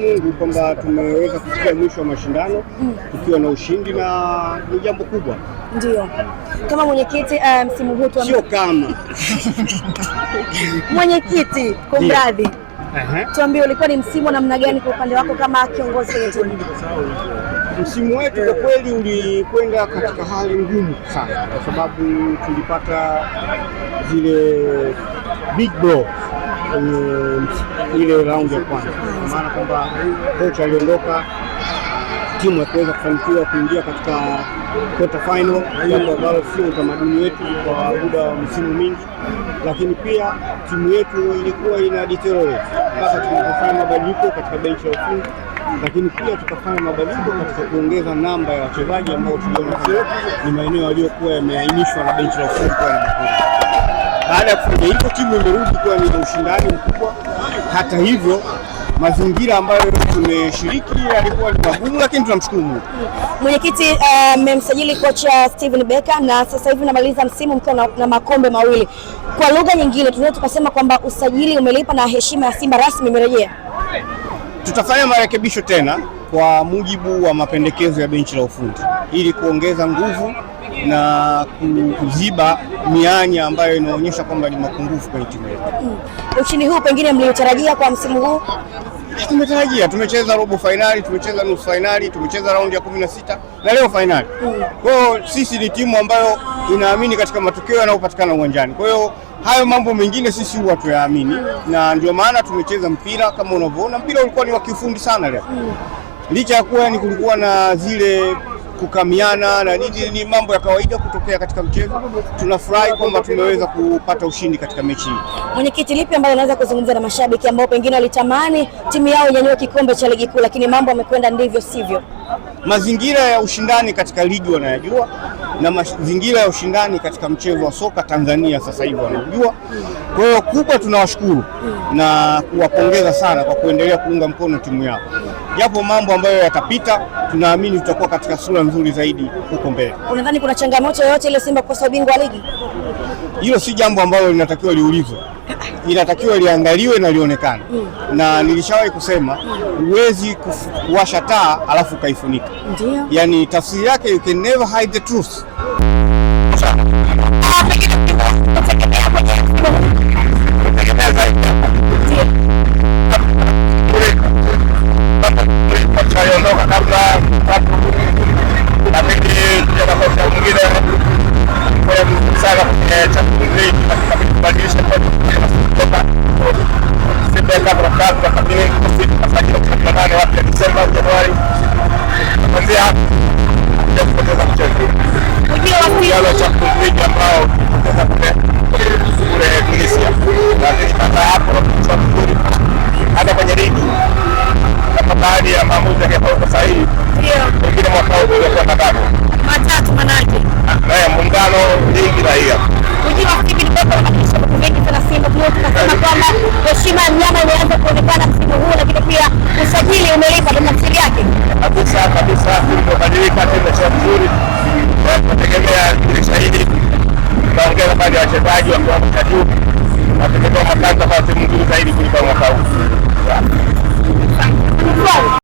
Mungu kwamba tumeweza kufikia mwisho wa mashindano tukiwa na ushindi na ni jambo kubwa. Ndio. Kama mwenyekiti msimu huu sio kama mwenyekiti, kumradhi. Tuambie ulikuwa ni msimu namna gani kwa upande wako kama kiongozi wa timu? Msimu wetu kwa kweli ulikwenda katika hali ngumu sana kwa sababu tulipata zile big blow ile round ya kwanza, maana kwamba kocha aliondoka, timu haikuweza kufanikiwa kuingia katika quarter final, jambo ambalo sio utamaduni wetu kwa muda wa msimu mingi, lakini pia timu yetu ilikuwa ina deteriorate mpaka tulipofanya mabadiliko katika benchi la ufundi, lakini pia tukafanya mabadiliko katika kuongeza namba ya wachezaji ambao tuliona sio ni maeneo yaliyokuwa yameainishwa na benchi la ufundi kwa makundi. Baada ya kufanya hivyo, timu imerudi kuwa ni ushindani mkubwa. Hata hivyo, mazingira ambayo tumeshiriki yalikuwa ni magumu, lakini tunamshukuru Mungu. Mwenyekiti, mmemsajili kocha Steven Becker na sasa hivi namaliza msimu mkiwa na makombe mawili. Kwa lugha nyingine tunaweza tukasema kwamba usajili umelipa na heshima ya Simba rasmi imerejea. Tutafanya marekebisho tena kwa mujibu wa mapendekezo ya benchi la ufundi ili kuongeza nguvu na kuziba mianya ambayo inaonyesha kwamba ni mapungufu kwenye timu yetu. Ushindi huu pengine mliotarajia kwa msimu huu? Tumetarajia, tumecheza robo finali, tumecheza nusu finali, tumecheza raundi ya 16 na leo finali. Kwa hiyo sisi ni timu ambayo inaamini katika matokeo yanayopatikana uwanjani. Kwa hiyo hayo mambo mengine sisi huwa tuyaamini, na ndio maana tumecheza mpira kama unavyoona. Mpira ulikuwa ni wa kiufundi sana leo. Licha ya kuwa ni kulikuwa na zile kukamiana na nini, ni mambo ya kawaida kutokea katika mchezo. Tunafurahi kwamba tumeweza kupata ushindi katika mechi hii. Mwenyekiti, lipi ambayo unaweza kuzungumza na mashabiki ambao pengine walitamani timu yao inyanyue kikombe cha ligi kuu lakini mambo yamekwenda ndivyo sivyo? Mazingira ya ushindani katika ligi wanayajua na mazingira ya ushindani katika mchezo wa soka Tanzania sasa hivi wanajua. Kwa hiyo kubwa tunawashukuru na kuwapongeza sana kwa kuendelea kuunga mkono timu yao. Japo mambo ambayo yatapita, tunaamini tutakuwa katika sura nzuri zaidi huko mbele. Unadhani kuna changamoto yoyote ile Simba kukosa ubingwa wa ligi? Hilo si jambo ambalo linatakiwa liulizwe. Inatakiwa liangaliwe na lionekane. Na nilishawahi kusema huwezi kuwasha taa alafu kaifunika. Ndio. Yaani tafsiri yake, you can never hide the truth. Hata kwenye ligi kama baadhi ya maamuzi yakawa sahihi, wengine mwaka huu utakuwa matatu manake haya muungano ligi na hiyo kujua Steven Becker anakisha kwa wengi sana Simba. Tunasema kwamba heshima ya mnyama imeanza kuonekana msimu huu, lakini pia usajili umelipa kwa tafsiri yake kabisa kubadilika tena cha vizuri. Tunategemea dirisha hili tunaongeza baadhi ya wachezaji wa kiwango cha juu na tunategemea makazi kwa timu nzuri zaidi kuliko mwaka huu.